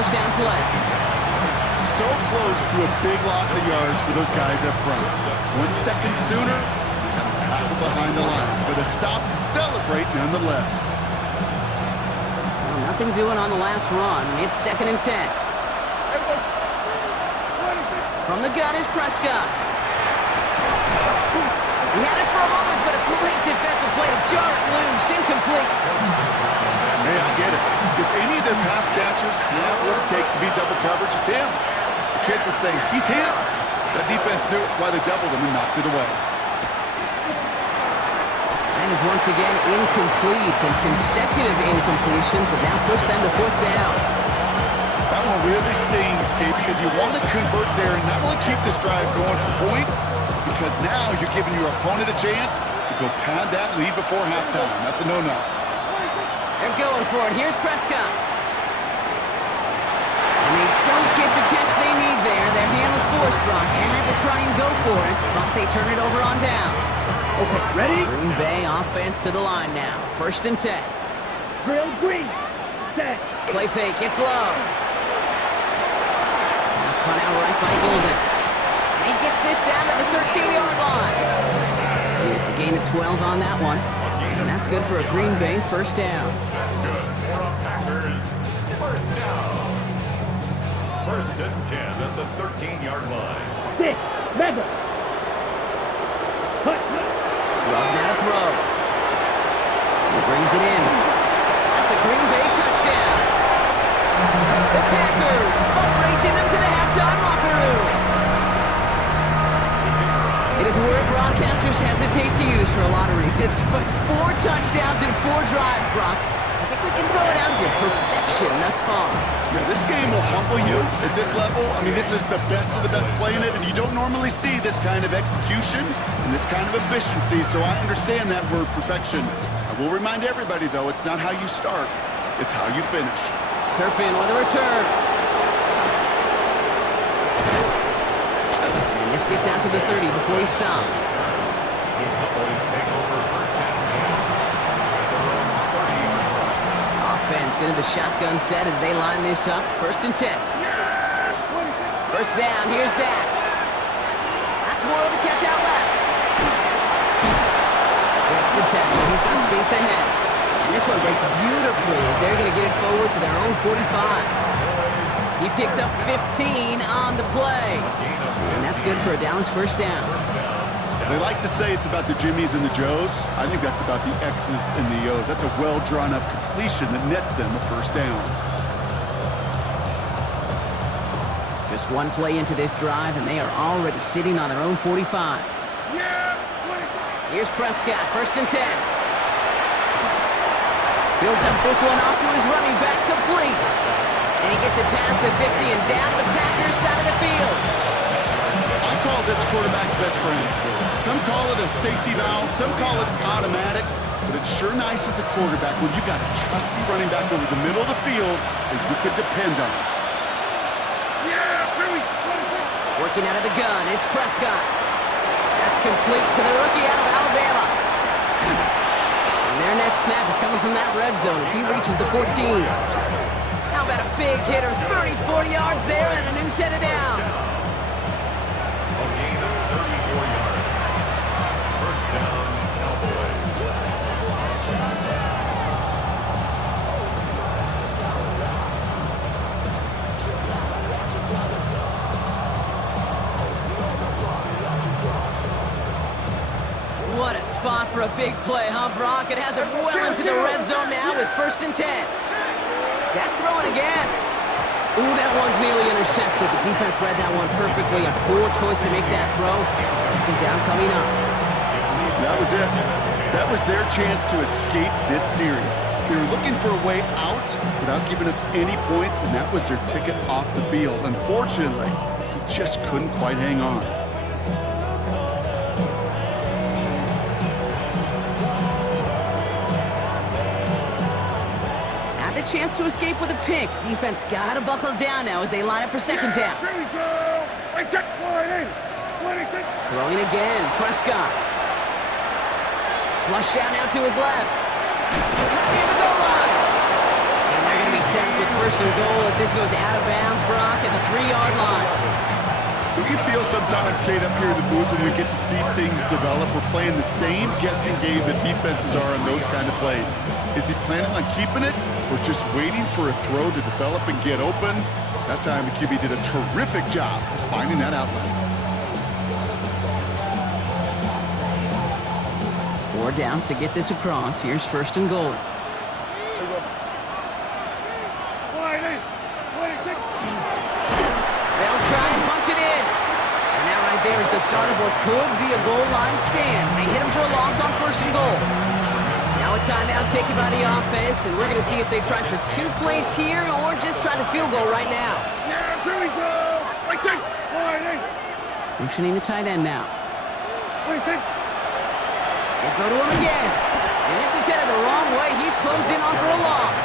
first down play. So close to a big loss of yards for those guys up front. 1 second sooner, tackle behind the line, but a stop to celebrate nonetheless. Well, nothing doing on the last run. It's 2nd and 10. From the gun is Prescott. He had it for a moment, but a great defensive play to jar it loose. Incomplete. Hey, I get it. If any of their pass catchers have what it takes to beat double coverage, it's him. The kids would say, he's him. That defense knew it's why they doubled him and knocked it away. That is once again incomplete, and consecutive incompletions have now pushed them to 4th down. That one really stings, Kate, because you want to convert there and not only keep this drive going for points, because now you're giving your opponent a chance to go pad that lead before halftime. That's a no-no. They're going for it. Here's Prescott. And they don't get the catch they need there. Their hand was forced, Brock. Had to try and go for it, but they turn it over on downs. Okay, ready? Green Bay offense to the line now. 1st and 10. Drill green. Set. Play fake. It's Love. Pass caught out right by Golden. And he gets this down to the 13-yard line. It's a gain of 12 on that one. And that's good for a Green Bay 1st down. That's good for a Packers 1st down. 1st and 10 at the 13-yard line. 6. Mega. Cut. Love now to throw. He brings it in. That's a Green Bay touchdown. The Packers are racing them to the halftime locker room. It is a word broadcasters hesitate to use for a lot of reasons, but 4 touchdowns in 4 drives, Brock. I think we can throw it out here. Perfection thus far. Yeah, this game will humble you at this level. I mean, this is the best of the best playing it, and you don't normally see this kind of execution and this kind of efficiency, so I understand that word perfection. I will remind everybody, though, it's not how you start, it's how you finish. Turpin with a return. And this gets out to the 30 before he stopped. The Cowboys take over 1st and 10. Offense into the shotgun set as they line this up. 1st and 10. 1st down, here's Dak. That's more of the catch out left. Breaks the tackle, he's got space ahead. And this one breaks beautifully as they're going to get it forward to their own 45. He picks up 15 on the play. And that's good for a Dallas 1st down. They like to say it's about the Jimmies and the Joes. I think that's about the X's and the O's. That's a well-drawn-up completion that nets them a 1st down. Just one play into this drive, and they are already sitting on their own 45. Here's Prescott, 1st and 10. He'll dump this one off to his running back, complete. And he gets it past the 50 and down to the Packers side of the field. I call this quarterback's best friend. Some call it a safety valve, some call it automatic, but it's sure nice as a quarterback when you got a trusty running back over the middle of the field that you could depend on. Working out of the gun, it's Prescott. That's complete to the rookie out of Alabama. And their next snap is coming from that red zone as he reaches the 14. How about a big hitter, 30, 40 yards there and a new set of downs. A gain of 34 yards. 1st down, Cowboys. What a spot for a big play, huh, Brock? It has it well into the red zone now with 1st and 10. Dak throwing again. Ooh, that one's nearly intercepted. The defense read that one perfectly. A poor choice to make that throw. 2nd down coming up. That was it. That was their chance to escape this series. They were looking for a way out without giving up any points, and that was their ticket off the field. Unfortunately, they just couldn't quite hang on. Chance to escape with a pick. Defense got to buckle down now as they line up for 2nd down. Throwing again, Prescott. Flush out now to his left. Near the goal line. And they're going to be sack with first and goal as this goes out of bounds, Brock, at the 3-yard line. We feel sometimes, Kate, up here in the booth when we get to see things develop. We're playing the same guessing game that defenses are on those kind of plays. Is he planning on keeping it or just waiting for a throw to develop and get open? That time the QB did a terrific job of finding that outlet. 4 downs to get this across. Here's first and goal. They'll try and punch it in. And that right there is the start of what could be a goal line stand. They hit him for a loss on first and goal. Now a timeout taken by the offense, and we're going to see if they try for 2 plays here or just try the field goal right now. Yeah, here we go. Motioning the tight end now. They go to him again. And this is headed the wrong way. He's closed in on for a loss.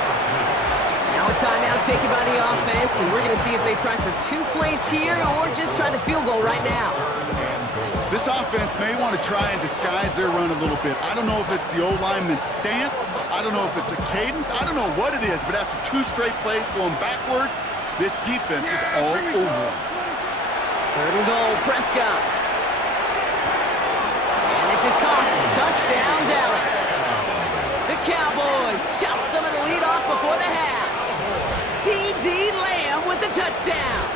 Now a timeout taken by the offense, and we're going to see if they try for 2 plays here or just try the field goal right now. This offense may want to try and disguise their run a little bit. I don't know if it's the O-lineman's stance. I don't know if it's a cadence. I don't know what it is, but after 2 straight plays going backwards, this defense is all over them. Third and goal, Prescott. And this is caught. Touchdown, Dallas. The Cowboys chop some of the lead off before the half. C.D. Lamb with the touchdown.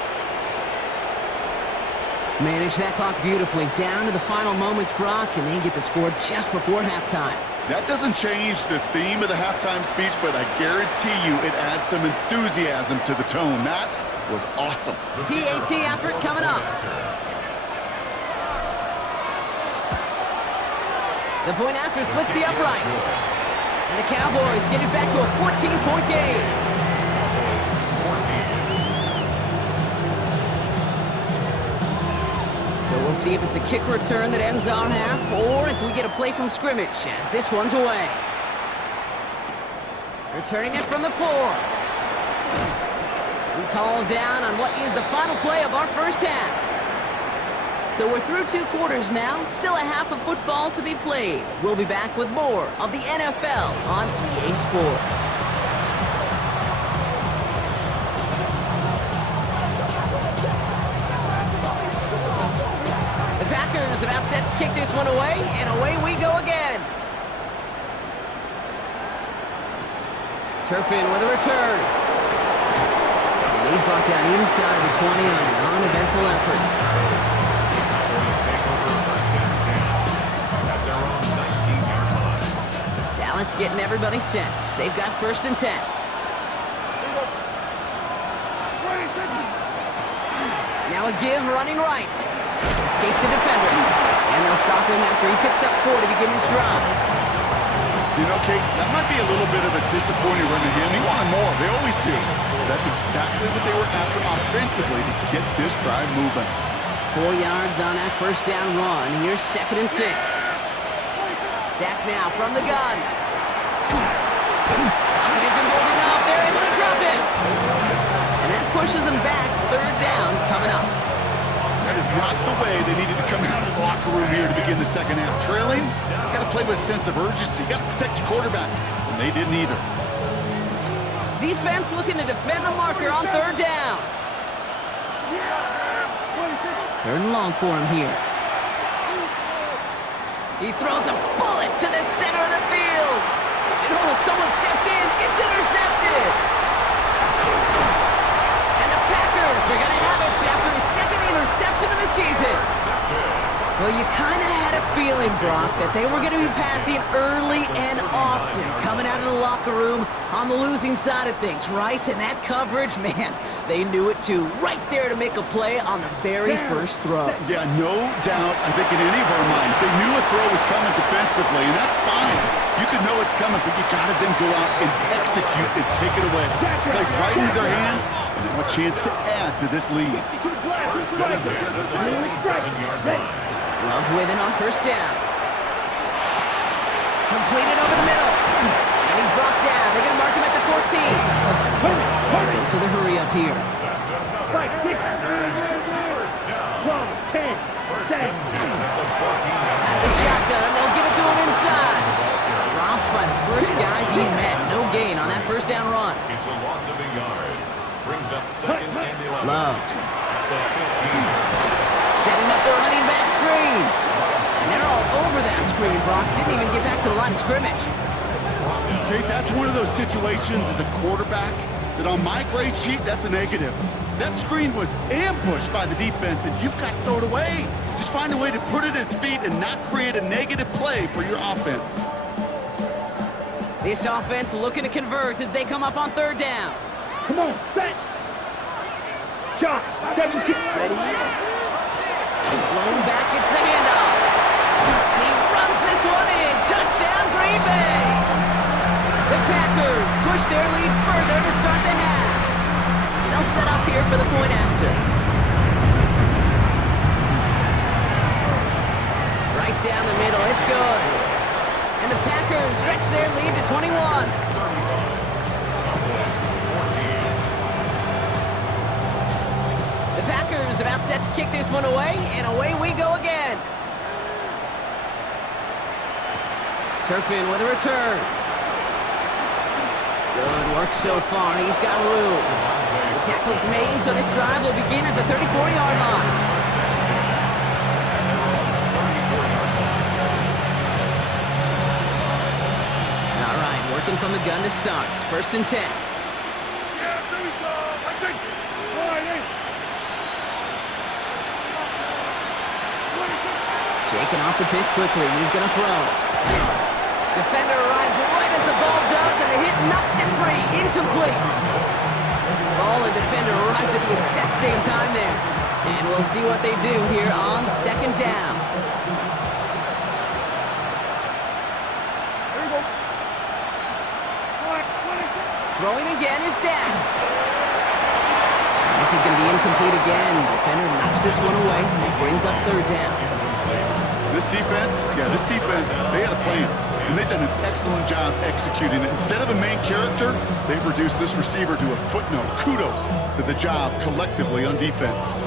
Manage that clock beautifully. Down to the final moments, Brock, and they get the score just before halftime. That doesn't change the theme of the halftime speech, but I guarantee you it adds some enthusiasm to the tone. That was awesome. PAT effort coming up. The point after splits the uprights. And the Cowboys get it back to a 14-point game. So we'll see if it's a kick return that ends our half, or if we get a play from scrimmage, as this one's away. Returning it from the 4. He's hauled down on what is the final play of our first half. So we're through 2 quarters now, still a half of football to be played. We'll be back with more of the NFL on EA Sports. The Packers about set to kick this one away, and away we go again. Turpin with a return. And he's brought down inside the 20 on an uneventful effort. Dallas getting everybody set. They've got first and 10. Now a give running right. Escapes a defender. And they'll stop him after he picks up 4 to begin this drive. You know, Kate, that might be a little bit of a disappointing run to him. He wanted more. They always do. That's exactly what they were after offensively to get this drive moving. 4 yards on that first down run. Here's second and 6. Dak now from the gun. Pocket isn't holding up. They're able to drop it. And that pushes them back. Third down coming up. That is not the way they needed to come out of the locker room here to begin the second half. Trailing, you got to play with a sense of urgency. You got to protect your quarterback. And they didn't either. Defense looking to defend the marker on third down. Third and long for him here. He throws a bullet to the center of the field. And oh, someone stepped in. It's intercepted. And the Packers are going to have it after his second interception of the season. Well, you kind of had a feeling, Brock, that they were going to be passing early and often coming out of the locker room on the losing side of things, right? And that coverage, man, they knew it too. Right there to make a play on the very first throw. Yeah, no doubt, I think in any of our minds, they knew a throw was coming defensively, and that's fine. You can know it's coming, but you got to then go out and execute and take it away. Play right into their hands, and now a chance to add to this lead. Love with it on first down. Completed over the middle. And he's brought down. They're going to mark him at the 14. Goes to the hurry up here. Out of the shotgun. They'll give it to him inside. Drop by the first guy he met. No gain on that first down run. It's a loss of a yard. Brings up second and 11. Love. At the 15. Setting up the running back screen. And they're all over that screen, Brock. Didn't even get back to the line of scrimmage. Okay, that's one of those situations as a quarterback that on my grade sheet, that's a negative. That screen was ambushed by the defense, and you've got to throw it away. Just find a way to put it at his feet and not create a negative play for your offense. This offense looking to convert as they come up on third down. Come on, set. Shot. 17. Ready? Blown back, it's the handoff. And he runs this one in. Touchdown, Green Bay. The Packers push their lead further to start the half. They'll set up here for the point after. Right down the middle, it's good. And the Packers stretch their lead to 21. The Packers about set to kick this one away, and away we go again. Turpin with a return. Good work so far. He's got room. The tackle's made, so this drive will begin at the 34-yard line. All right, working from the gun to start. First and 10. Shaking off the pick quickly. He's going to throw. Defender arrives right as the ball does, and the hit knocks it free. Incomplete. Ball and defender arrives at the exact same time there. And we'll see what they do here on second down. Throwing again is down. This is going to be incomplete again. Defender knocks this one away and brings up third down. This defense, they had a plan, and they've done an excellent job executing it. Instead of a main character, they've reduced this receiver to a footnote. Kudos to the job collectively on defense.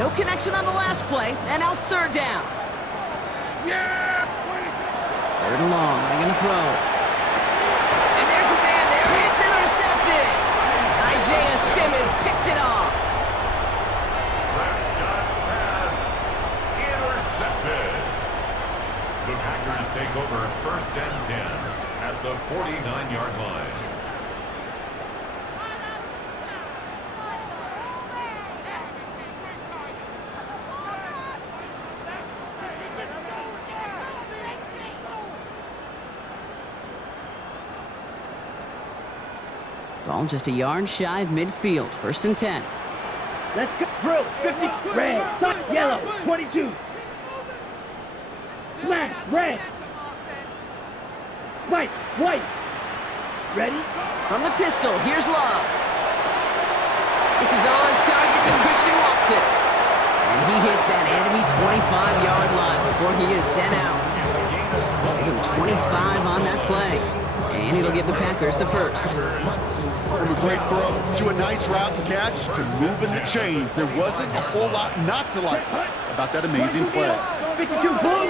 No connection on the last play, and now it's third down. Third and long, they're going to throw. And there's a man there, it's intercepted. Isaiah Simmons picks it off. Prescott's pass intercepted. The Packers take over first and 10 at the 49-yard line. Ball just a yard shy of midfield. First and 10. Let's go. Drill. 50. Red. Top. Yellow. 22. Smash. Red. Spike. White. Ready? From the pistol, here's Love. This is on target to Christian Watson. And he hits that enemy 25-yard line before he is sent out. Give him 25 on that play. And it'll give the Packers the first. From a great throw to a nice route and catch to moving the chains, there wasn't a whole lot not to like about that amazing play. 52 blue.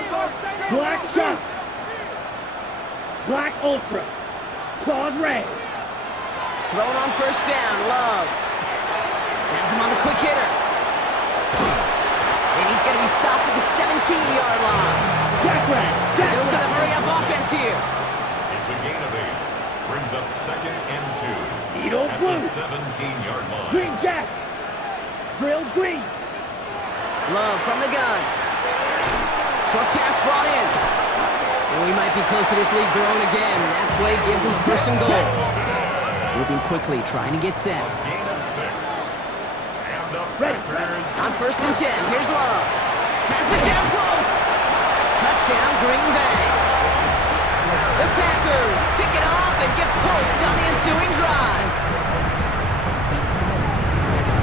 Black shot. Black ultra. Claws red. Throwing on first down, Love. Has him on the quick hitter. And he's going to be stopped at the 17-yard line. Those are the hurry-up offense here. It's a gain of 8. Brings up second and 2 Needle at blue. the 17-yard line. Green jack. Drill green. Love from the gun. Short pass brought in. And we might be close to this lead growing again. That play gives him a first and goal. Moving quickly, trying to get set. Gain of 6. And the Ready. Packers On first and 10, here's Love. Pass it down close. Touchdown, Green Bay. The Packers pick it off and get points on the ensuing drive.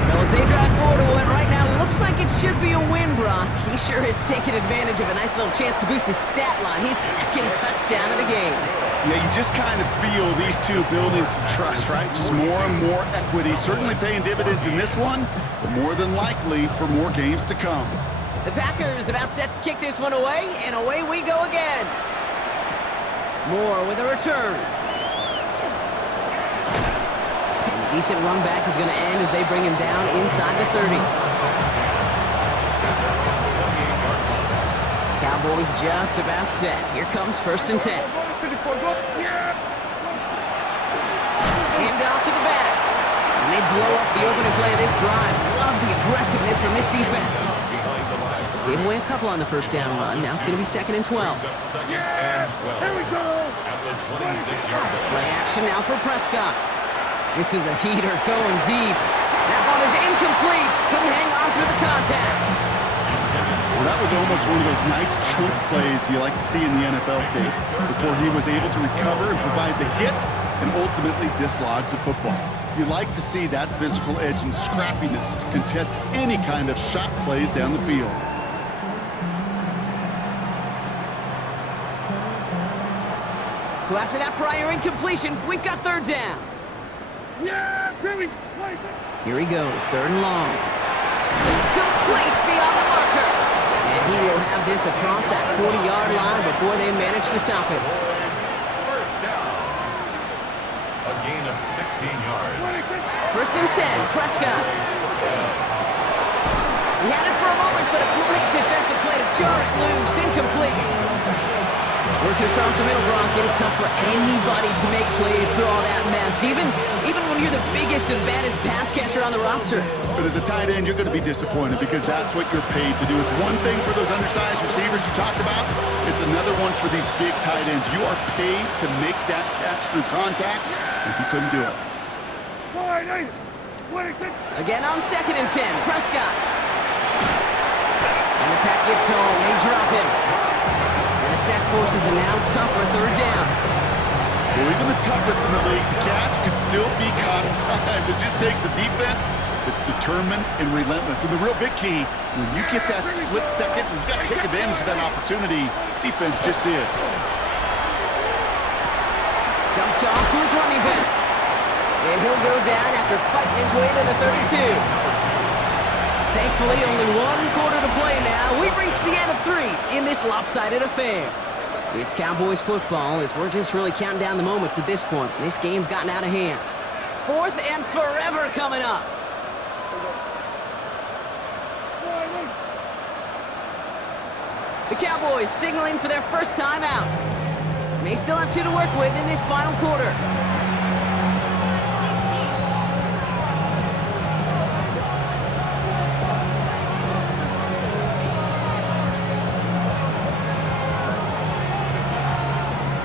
Well, as they drive forward to win right now, look Looks like it should be a win, Brock. He sure is taking advantage of a nice little chance to boost his stat line. His second touchdown of the game. Yeah, you just kind of feel these two building some trust, right? Just more and more equity. Certainly paying dividends in this one, but more than likely for more games to come. The Packers about set to kick this one away, and away we go again. Moore with a return. And a decent run back is going to end as they bring him down inside the 30. Cowboys just about set. Here comes 1st and 10. Hand off to the back. And they blow up the opening play of this drive. Love the aggressiveness from this defense. Gave away a couple on the first down run. Now it's going to be 2nd and 12. Here we go. Play action now for Prescott. This is a heater going deep. That one is incomplete. Couldn't hang on through the contact. Well, that was almost one of those nice chunk plays you like to see in the NFL, Kate, before he was able to recover and provide the hit and ultimately dislodge the football. You like to see that physical edge and scrappiness to contest any kind of shot plays down the field. So after that prior incompletion, we've got 3rd down. Yeah, Billy. Here he goes, 3rd and long. Complete beyond the marker. And he will have this across that 40-yard line before they manage to stop him. First down. A gain of 16 yards. 1st and 10, Prescott. He had it for a moment, but a great defensive play to jar it loose, incomplete. Working across the middle, Brock, it is tough for anybody to make plays through all that mess, even when you're the biggest and baddest pass catcher on the roster. But as a tight end, you're going to be disappointed because that's what you're paid to do. It's one thing for those undersized receivers you talked about. It's another one for these big tight ends. You are paid to make that catch through contact, and he couldn't do it. Again on 2nd and 10, Prescott. And the pack gets home. They drop him. And the sack forces a now tougher 3rd down. Well, even the toughest in the league to catch could still be caught at times. It just takes a defense that's determined and relentless. And the real big key, when you get that split second, you've got to take advantage of that opportunity. Defense just did. Dumped off to his running back. And he'll go down after fighting his way to the 32. Thankfully, only 1 quarter to play now. We've reached the end of 3 in this lopsided affair. It's Cowboys football as we're just really counting down the moments at this point. This game's gotten out of hand. 4th and forever coming up. The Cowboys signaling for their first time out. They still have 2 to work with in this final quarter.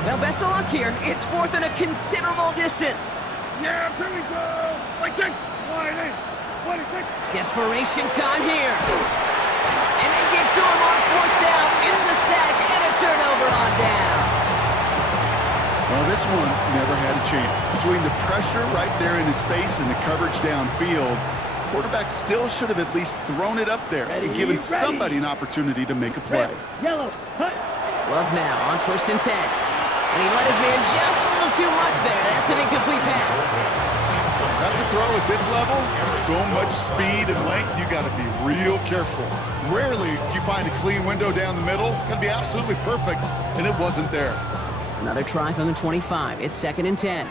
Well, best of luck here. It's 4th and a considerable distance. Yeah, here we go. Desperation time here. And they get to him on 4th down. It's a sack and a turnover on down. Well, this one never had a chance. Between the pressure right there in his face and the coverage downfield, quarterback still should have at least thrown it up there and given somebody an opportunity to make a play. Yellow, hut. Love now on 1st and 10. And he let his man just a little too much there. That's an incomplete pass. That's a throw at this level. So much speed and length, you got to be real careful. Rarely do you find a clean window down the middle. Going to be absolutely perfect, and it wasn't there. Another try from the 25. It's 2nd and 10.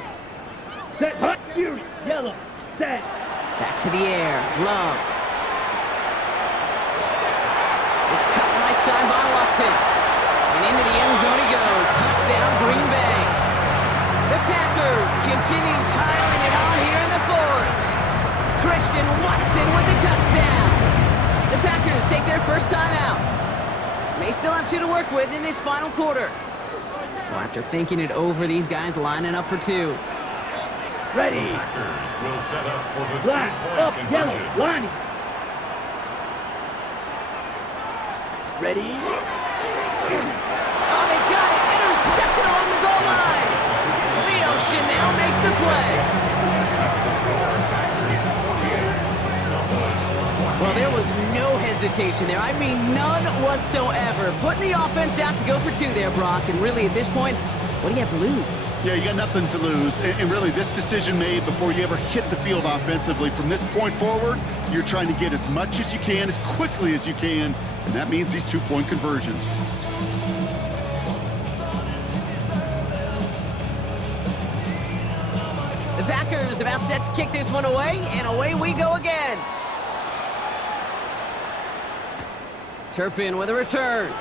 Set, hut, fury, yellow, set. Back to the air. Love. It's cut right side by Watson. And into the end zone he goes. Touchdown, Green Bay. The Packers continue piling it on here in the 4th. Christian Watson with the touchdown. The Packers take their first time out. May still have 2 to work with in this final quarter. So after thinking it over, these guys lining up for 2. Ready. The Packers will set up for the Black, up, two-point yellow, conversion. line. Ready. Oh, they got it. Intercepted along the goal line. Leo Chanel makes the play. Well, there was no hesitation there. I mean, none whatsoever. Putting the offense out to go for two there, Brock. And really, at this point, what do you have to lose? Yeah, you got nothing to lose. And really, this decision made before you ever hit the field offensively. From this point forward, you're trying to get as much as you can, as quickly as you can. And that means these two-point conversions. The Packers about set to kick this one away, and away we go again. Turpin with a return.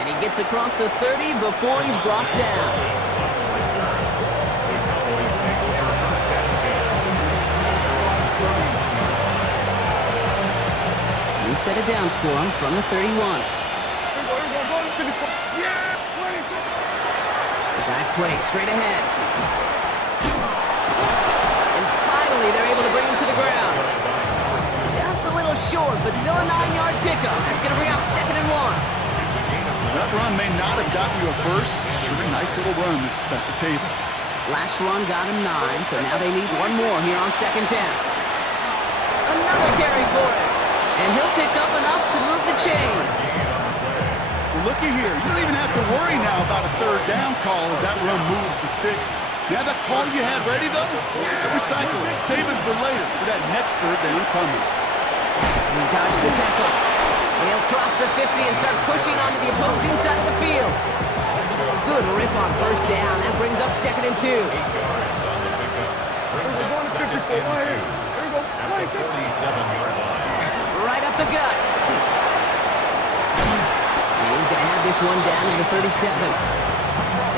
And he gets across the 30 before he's brought down. New set of downs for him from the 31. Dive play straight ahead. And finally, they're able to bring him to the ground. Just a little short, but still a 9-yard pickup. That's going to bring up 2nd and 1. That run may not have gotten you a first, but sure a nice little run to set the table. Last run got him 9, so now they need one more here on 2nd down. Another carry for him. And he'll pick up enough to move the chains. Looky here, you don't even have to worry now about a 3rd down call as that run moves the sticks. Now that call you had ready, though, recycle it. Save it for later for that next 3rd down coming. He dodged the tackle. And he'll cross the 50 and start pushing onto the opposing side of the field. Good rip on 1st down. That brings up 2nd and 2. Right up the gut. He's going to have this one down to the 37.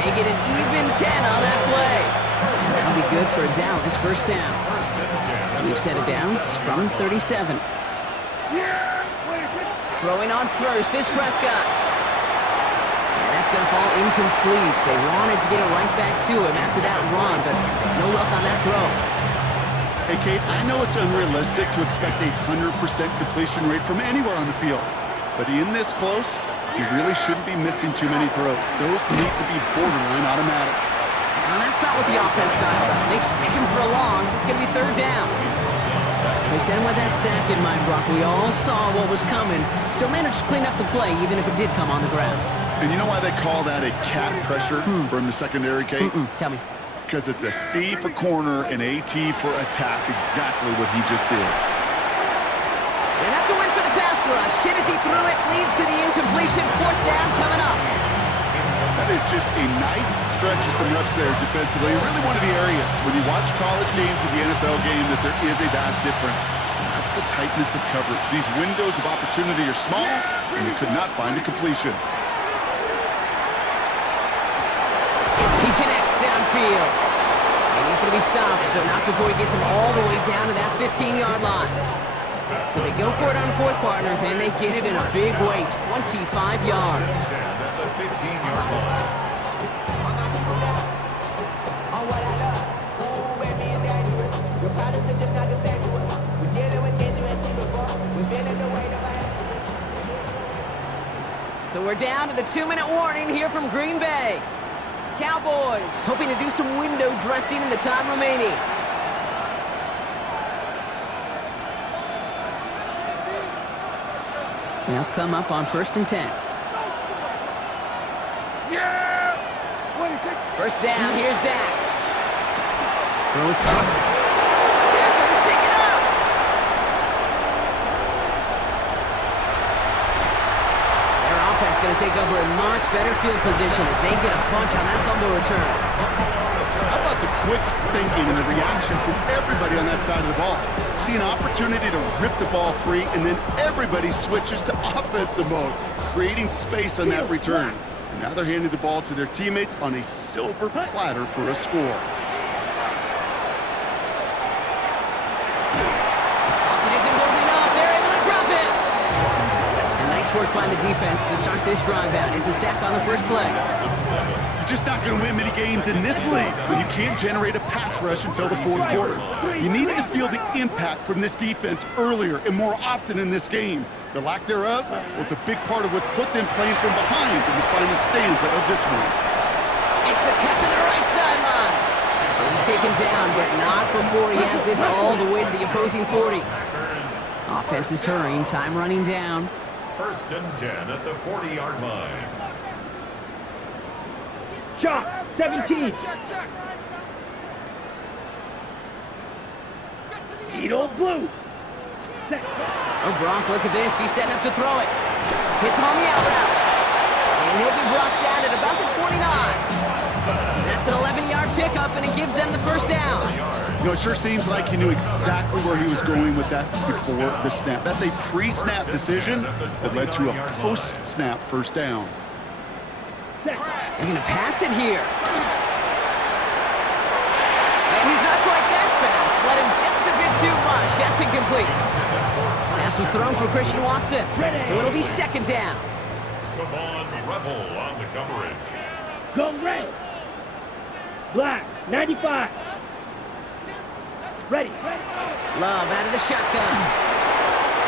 They get an even 10 on that play. That'll be good for a Dallas 1st down. New set of downs from 37. Throwing on 1st is Prescott. And that's going to fall incomplete. They wanted to get it right back to him after that run, but no luck on that throw. Hey, Kate, I know it's unrealistic to expect a 100% completion rate from anywhere on the field. But in this close, you really shouldn't be missing too many throws. Those need to be borderline automatic. Now that's not what the offense style. They stick him for a loss. It's going to be 3rd down. They sent him with that sack in mind, Brock. We all saw what was coming. Still managed to clean up the play, even if it did come on the ground. And you know why they call that a cat pressure from the secondary, Kate? Tell me. Because it's a C for corner and a T for attack. Exactly what he just did. And that's a win for the pass rush. Hit as he threw it, leads to the incompletion. 4th down coming up. That is just a nice stretch of some reps there defensively. Really one of the areas when you watch college game to the NFL game that there is a vast difference. And that's the tightness of coverage. These windows of opportunity are small, and you could not find a completion. He connects downfield. And he's going to be stopped, but not before he gets him all the way down to that 15-yard line. So they go for it on 4th, partner, and they get it in a big way, 25 yards. So we're down to the 2-minute warning here from Green Bay. Cowboys hoping to do some window dressing in the time remaining. They'll come up on 1st and 10. 1st down, here's Dak. Throws caught. Packers pick it up! Their offense going to take over a much better field position as they get a punch on that fumble return. How about the quick thinking and the reaction from everybody on that side of the ball? See an opportunity to rip the ball free, and then everybody switches to offensive mode, creating space on that return. And now they're handing the ball to their teammates on a silver platter for a score. Pocket isn't holding up. They're able to drop it. And nice work by the defense to start this drive out. It's a sack on the 1st play. You're just not going to win many games in this league when you can't generate a pass rush until the 4th quarter. You needed to feel the impact from this defense earlier and more often in this game. The lack thereof, well, it's a big part of what's put them playing from behind in the final stanza of this one. Makes a cut to the right sideline. So he's taken down, but not before he has this all the way to the opposing 40. Offense is hurrying, time running down. 1st and 10 at the 40-yard line. Shot, 17. Eagle blue. Oh, Gronk, look at this. He's setting up to throw it. Hits him on the out route. And he'll be brought down at about the 29. That's an 11-yard pickup, and it gives them the first down. You know, it sure seems like he knew exactly where he was going with that before the snap. That's a pre-snap decision that led to a post-snap first down. They're going to pass it here. And he's not quite that fast. Let him just a bit too much. That's incomplete. Pass was thrown for Christian Watson. So it'll be 2nd down. Savon Rebel on the coverage. Go red. Black, 95. Ready. Love out of the shotgun.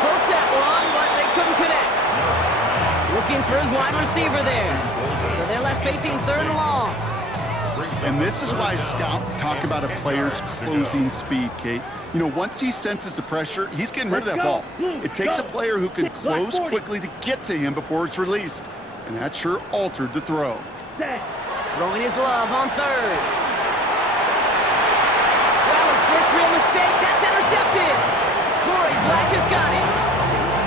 Floats that one, but they couldn't connect. Looking for his wide receiver there. So they're left facing 3rd and long. And this is why scouts talk about a player's closing speed, Kate. You know, once he senses the pressure, he's getting rid of that ball. It takes a player who can close quickly to get to him before it's released. And that sure altered the throw. Throwing his love on 3rd. Well, his first real mistake. That's intercepted. Corey Black has got it.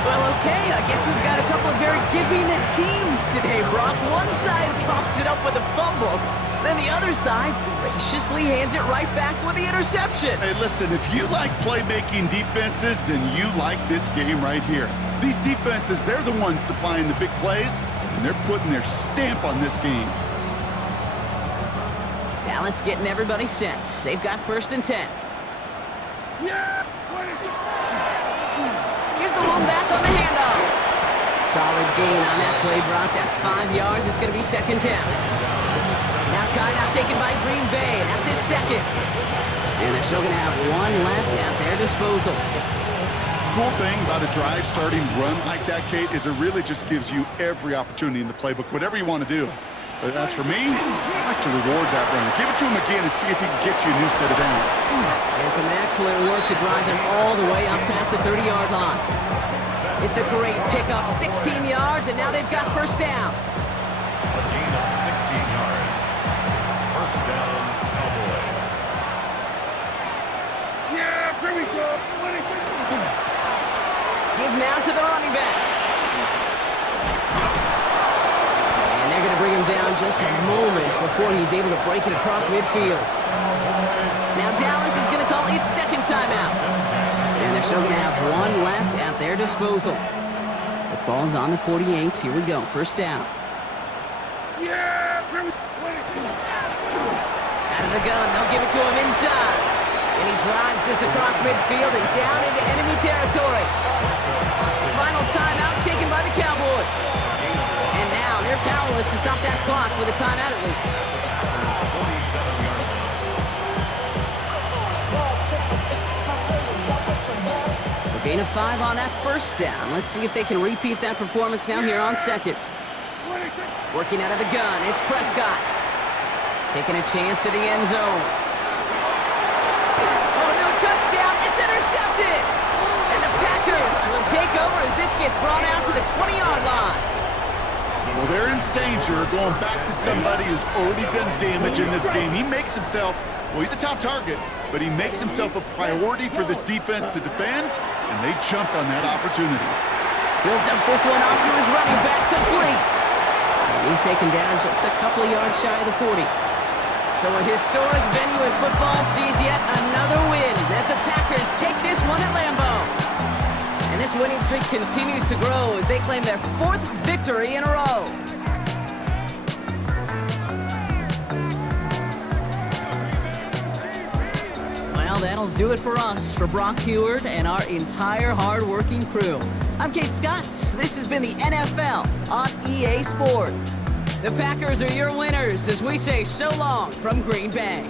Well, okay, I guess we've got a couple of very giving teams today, Brock. One side coughs it up with a fumble, then the other side graciously hands it right back with the interception. Hey, listen, if you like playmaking defenses, then you like this game right here. These defenses, they're the ones supplying the big plays, and they're putting their stamp on this game. Dallas getting everybody set. They've got 1st and 10. Here's the one back on the handoff. Solid gain on that play, Brock. That's 5 yards. It's going to be 2nd down. Now timeout taken by Green Bay. That's it, 2nd. And they're still going to have one left at their disposal. Cool thing about a drive starting run like that, Kate, is it really just gives you every opportunity in the playbook, whatever you want to do. But as for me, I'd like to reward that runner. Give it to him again and see if he can get you a new set of downs. And some excellent work to drive them all the way up past the 30-yard line. It's a great pickup, 16 yards, and now they've got 1st down. A gain of 16 yards. 1st down, Cowboys. Yeah, here we go. Give now to the running back. And they're going to bring him down just a moment before he's able to break it across midfield. Now Dallas is going to call its 2nd timeout. And they're still going to have one left at their disposal. The ball's on the 48. Here we go. 1st down. Out of the gun. They'll give it to him inside. And he drives this across midfield and down into enemy territory. Final timeout taken by the Cowboys. And now they're powerless to stop that clock with a timeout at least. 47-yard line. So gain of 5 on that 1st down. Let's see if they can repeat that performance now here on 2nd. Working out of the gun, it's Prescott. Taking a chance to the end zone. Oh, no touchdown, it's intercepted! And the Packers will take over as this gets brought out to the 20-yard line. Well, they're in danger going back to somebody who's already done damage in this game. He makes himself, well, he's a top target, but he makes himself a priority for this defense to defend, and they jumped on that opportunity. He'll dump this one off to his running back, complete. And he's taken down just a couple of yards shy of the 40. So a historic venue in football sees yet another win as the Packers take this one at Lambeau. And this winning streak continues to grow as they claim their 4th victory in a row. Well, that'll do it for us, for Brock Heward and our entire hard-working crew. I'm Kate Scott. This has been the NFL on EA Sports. The Packers are your winners as we say so long from Green Bay.